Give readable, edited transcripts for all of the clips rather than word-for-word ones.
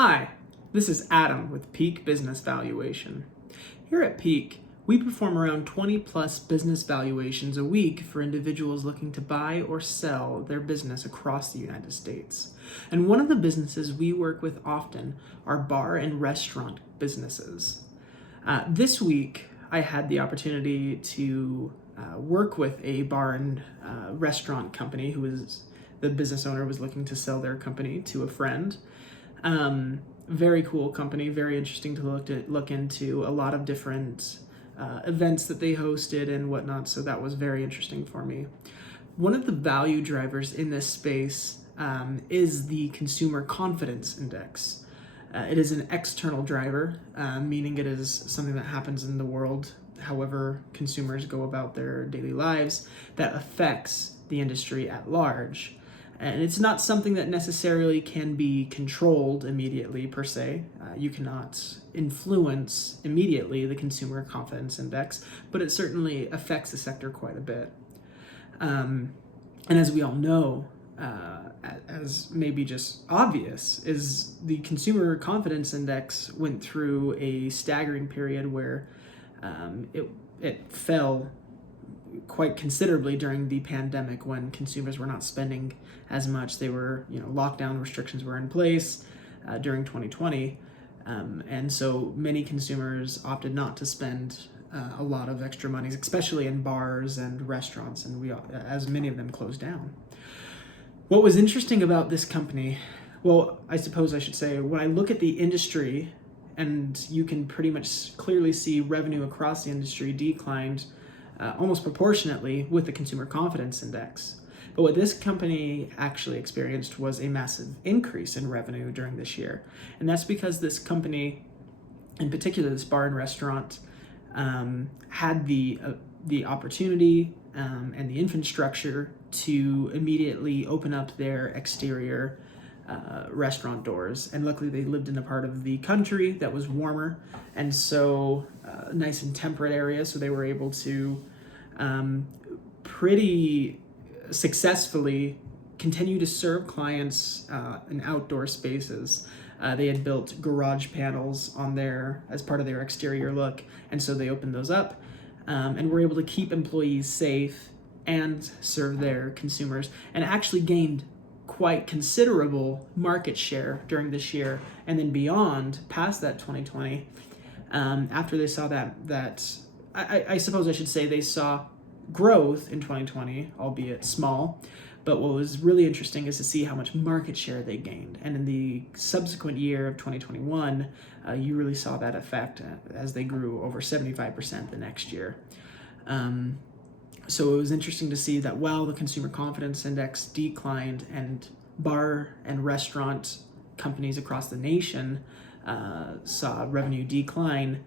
Hi, this is Adam with Peak Business Valuation. Here at Peak, we perform around 20 plus business valuations a week for individuals looking to buy or sell their business across the United States. And one of the businesses we work with often are bar and restaurant businesses. This week, I had the opportunity to work with a bar and restaurant company the business owner was looking to sell their company to a friend. Very cool company, very interesting to look into, a lot of different events that they hosted and whatnot, so that was very interesting for me. One of the value drivers in this space is the Consumer Confidence Index. It is an external driver, meaning it is something that happens in the world, however consumers go about their daily lives, that affects the industry at large. And it's not something that necessarily can be controlled immediately per se. You cannot influence immediately the Consumer Confidence Index, but it certainly affects the sector quite a bit. And as we all know, as maybe just obvious, is the Consumer Confidence Index went through a staggering period where it fell quite considerably during the pandemic when consumers were not spending as much. They were, lockdown restrictions were in place during 2020. And so many consumers opted not to spend a lot of extra monies, especially in bars and restaurants, and as many of them closed down. What was interesting about this company, well, I suppose I should say, when I look at the industry, and you can pretty much clearly see revenue across the industry declined almost proportionately with the Consumer Confidence Index. But what this company actually experienced was a massive increase in revenue during this year. And that's because this company, in particular this bar and restaurant, had the opportunity and the infrastructure to immediately open up their exterior restaurant doors. And luckily they lived in a part of the country that was warmer, and so nice and temperate area, so they were able to pretty successfully continue to serve clients in outdoor spaces. They had built garage panels on as part of their exterior look, and so they opened those up and were able to keep employees safe and serve their consumers, and actually gained quite considerable market share during this year and then beyond, past that 2020, after they saw that I suppose I should say they saw growth in 2020, albeit small. But what was really interesting is to see how much market share they gained. And in the subsequent year of 2021, you really saw that effect as they grew over 75% the next year. So it was interesting to see that while the Consumer Confidence Index declined and bar and restaurant companies across the nation saw revenue decline,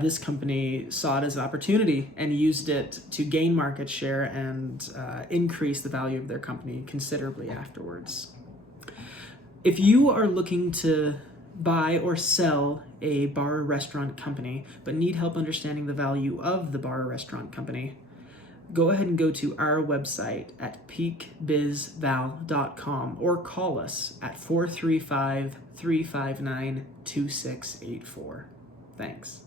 this company saw it as an opportunity and used it to gain market share and increase the value of their company considerably afterwards. If you are looking to buy or sell a bar or restaurant company but need help understanding the value of the bar or restaurant company, go ahead and go to our website at peakbizval.com or call us at 435-359-2684. Thanks.